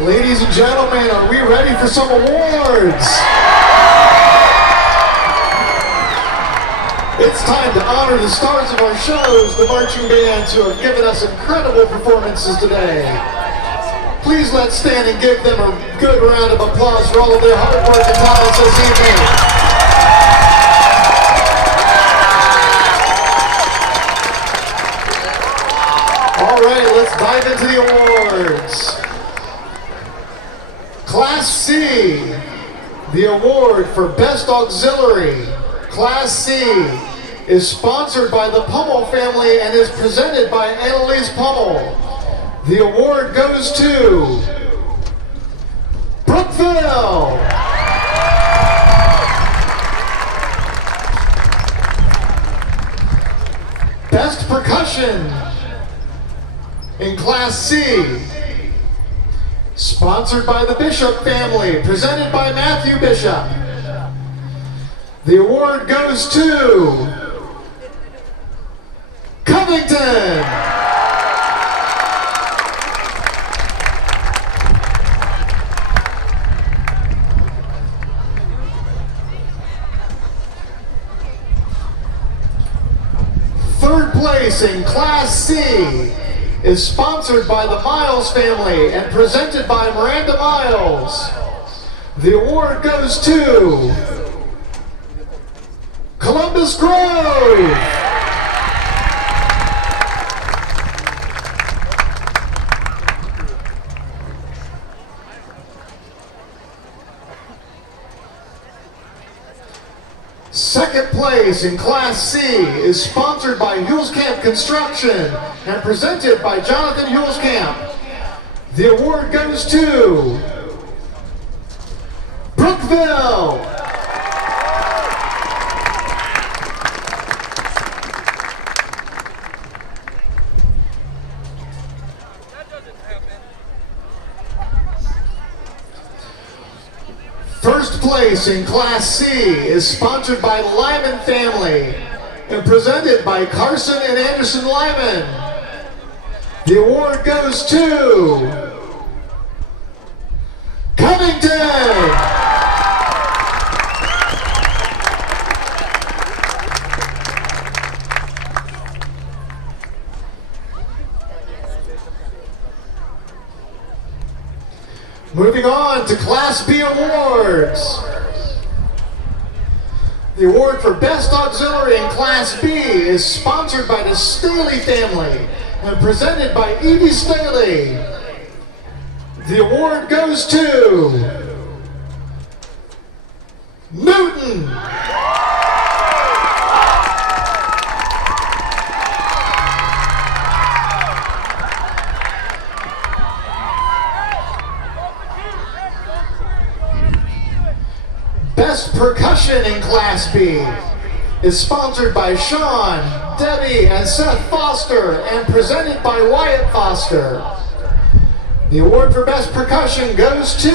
Ladies and gentlemen, are we ready for some awards? It's time to honor the stars of our shows, the marching bands who have given us incredible performances today. Please let's stand and give them a good round of applause for all of their hard work and talents this evening. All right, let's dive into the awards. Class C, the award for Best Auxiliary, Class C, is sponsored by the Pummel family and is presented by Annalise Pummel. The award goes to Brookville. Best Percussion in Class C, sponsored by the Bishop family, presented by Matthew Bishop. The award goes to Covington. Third place in Class C is sponsored by the Miles family and presented by Miranda Miles. The award goes to Columbus Grove. Second place in Class C is sponsored by Hulskamp Construction and presented by Jonathan Hulskamp. The award goes to Brookville. First place in Class C is sponsored by the Lyman family and presented by Carson and Anderson Lyman. The award goes to Covington. Moving on to Class B awards. The award for Best Auxiliary in Class B is sponsored by the Staley family and presented by Evie Staley. The award goes to Newton. Best Percussion in Class B is sponsored by Sean, Debbie, and Seth Foster and presented by Wyatt Foster. The award for Best Percussion goes to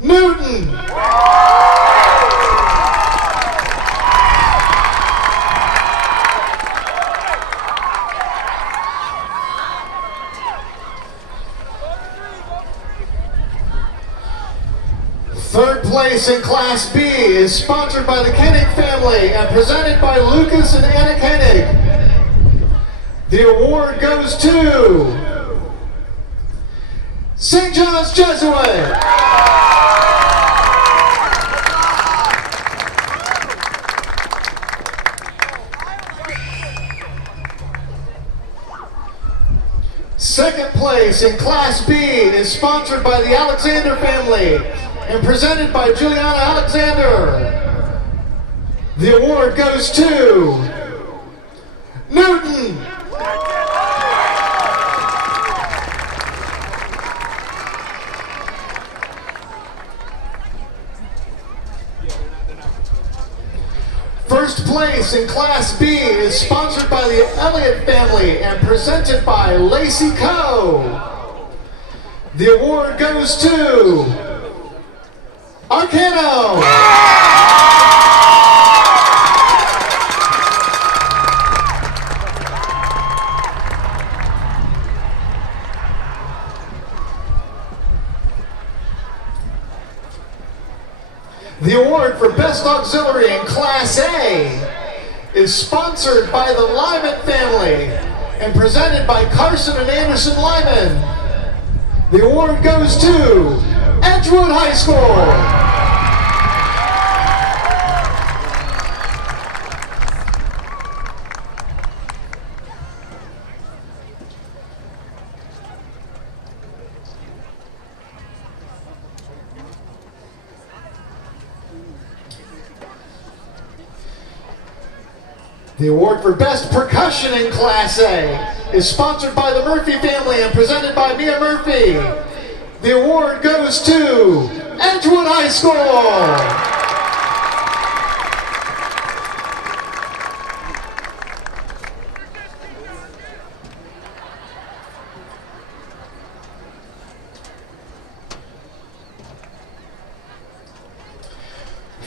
Newton. Third place in Class B is sponsored by the Koenig family and presented by Lucas and Anna Koenig. The award goes to St. John's Jesuit. Second place in Class B is sponsored by the Alexander family and presented by Juliana Alexander. The award goes to Newton. First place in Class B is sponsored by the Elliott family and presented by Lacey Coe. The award goes to Arcano. The award for Best Auxiliary in Class A is sponsored by the Lyman family and presented by Carson and Anderson Lyman. The award goes to Edgewood High School. The award for Best Percussion in Class A is sponsored by the Murphy family and presented by Mia Murphy. The award goes to Edgewood High School.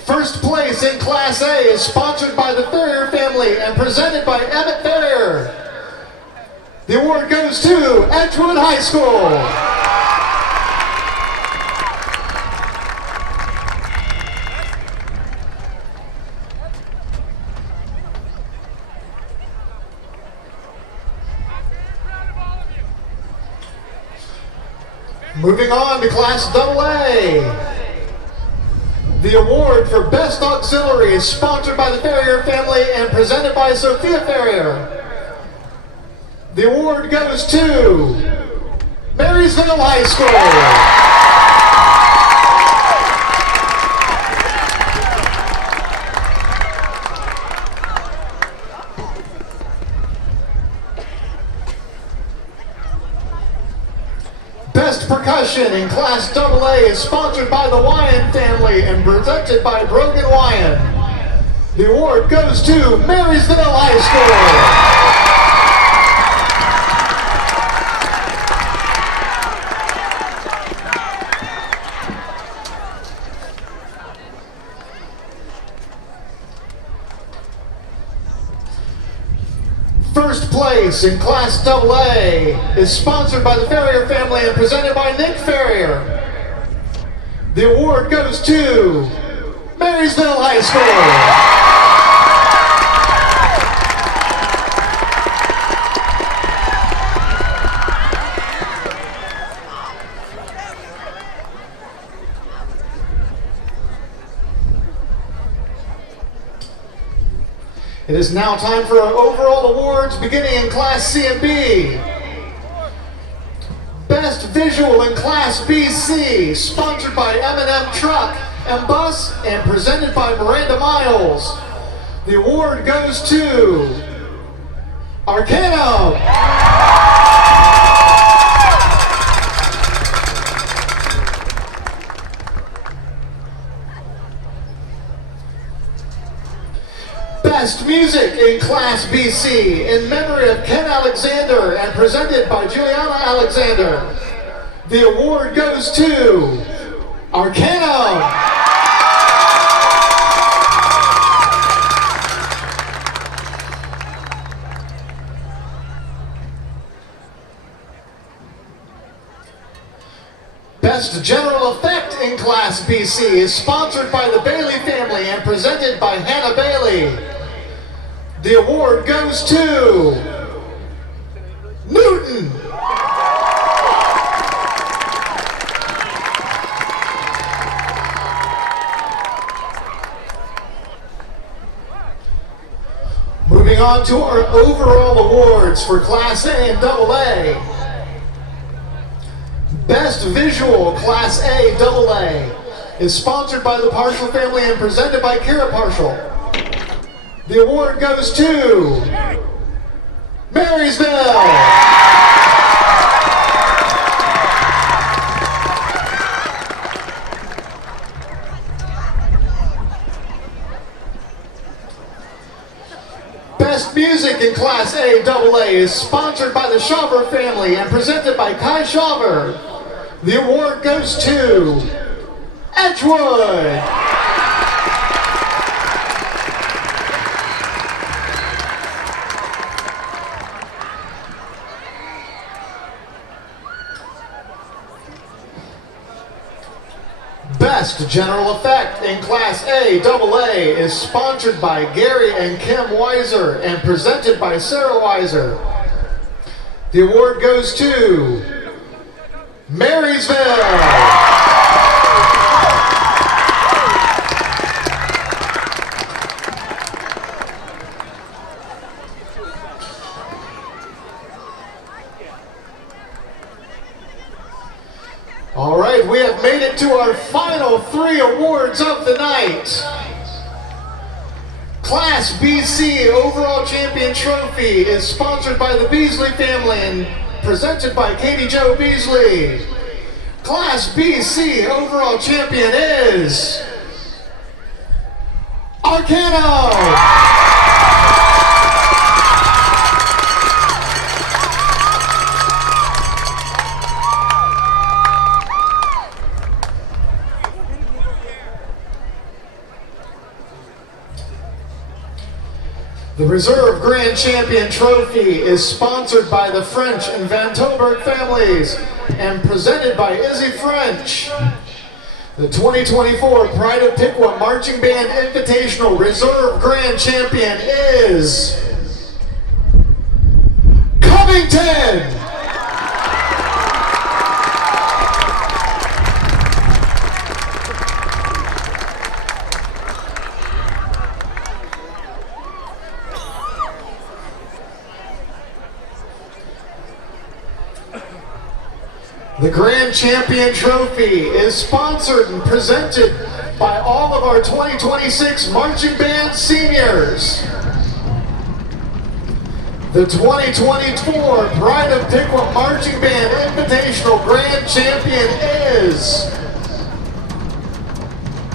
First place in Class A is sponsored by the Ferrier family and presented by Emmett Ferrier. The award goes to Edgewood High School. Moving on to Class AA. The award for Best Auxiliary is sponsored by the Ferrier family and presented by Sophia Ferrier. The award goes to Marysville High School. Best Percussion in Class AA is sponsored by the Wyan family and presented by Brogan Wyan. The award goes to Marysville High School. First place in Class AA is sponsored by the Ferrier family and presented by Nick Ferrier. The award goes to Marysville High School. It is now time for our overall awards, beginning in Class C and B. Best Visual in Class BC, sponsored by M&M Truck and Bus and presented by Miranda Miles. The award goes to Arcano. Best Music in Class BC in memory of Ken Alexander and presented by Juliana Alexander. The award goes to Arcano. Best General Effect in Class BC is sponsored by the Bailey family and presented by Hannah Bailey. The award goes to Newton. Moving on to our overall awards for Class A and AA. Best Visual Class A AA is sponsored by the Partial family and presented by Kara Partial. The award goes to Marysville. Best Music in Class A AA is sponsored by the Shawver family and presented by Kai Shawver. The award goes to Edgewood. Best General Effect in Class A, AA is sponsored by Gary and Kim Weiser and presented by Sarah Weiser. The award goes to Marysville. All right, we have made it to our final 3 awards of the night. Class BC Overall Champion Trophy is sponsored by the Beasley family and presented by Katie Jo Beasley. Class BC Overall Champion is Arcano. The Reserve Grand Champion Trophy is sponsored by the French and Van Tilburg families and presented by Izzy French. The 2024 Pride of Piqua Marching Band Invitational Reserve Grand Champion is Covington. The Grand Champion Trophy is sponsored and presented by all of our 2026 Marching Band seniors. The 2024 Pride of Piqua Marching Band Invitational Grand Champion is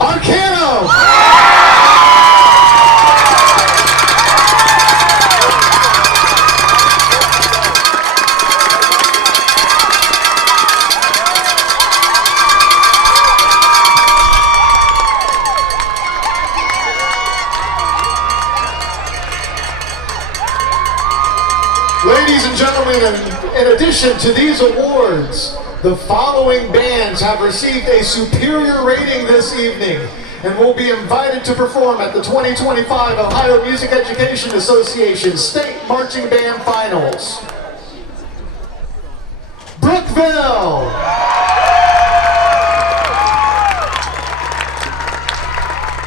Arcano. Ladies and gentlemen, in addition to these awards, the following bands have received a superior rating this evening and will be invited to perform at the 2025 Ohio Music Education Association State Marching Band Finals. Brookville.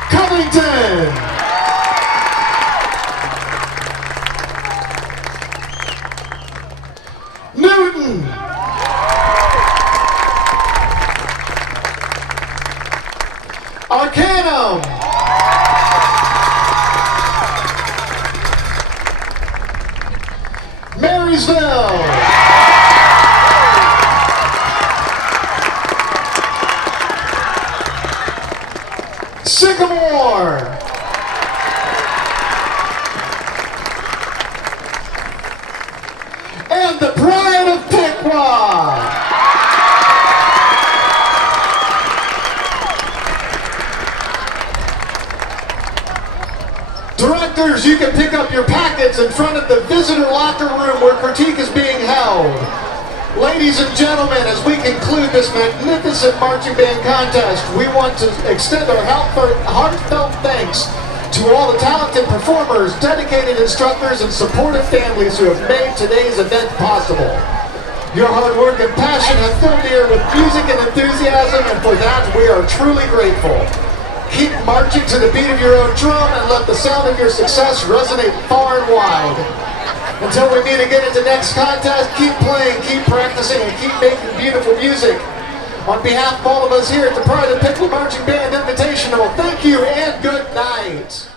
Covington. Newton. Arcanum. Marysville. Sycamore. And the Pride of Piqua. Directors, you can pick up your packets in front of the visitor locker room where critique is being held. Ladies and gentlemen, as we conclude this magnificent marching band contest, we want to extend our heartfelt thanks to all the talented performers, dedicated instructors, and supportive families who have made today's event possible. Your hard work and passion have filled the air with music and enthusiasm, and for that we are truly grateful. Keep marching to the beat of your own drum and let the sound of your success resonate far and wide. Until we meet again at the next contest, keep playing, keep practicing, and keep making beautiful music. On behalf of all of us here at the Pride of Piqua Marching Band Invitational, thank you and good night.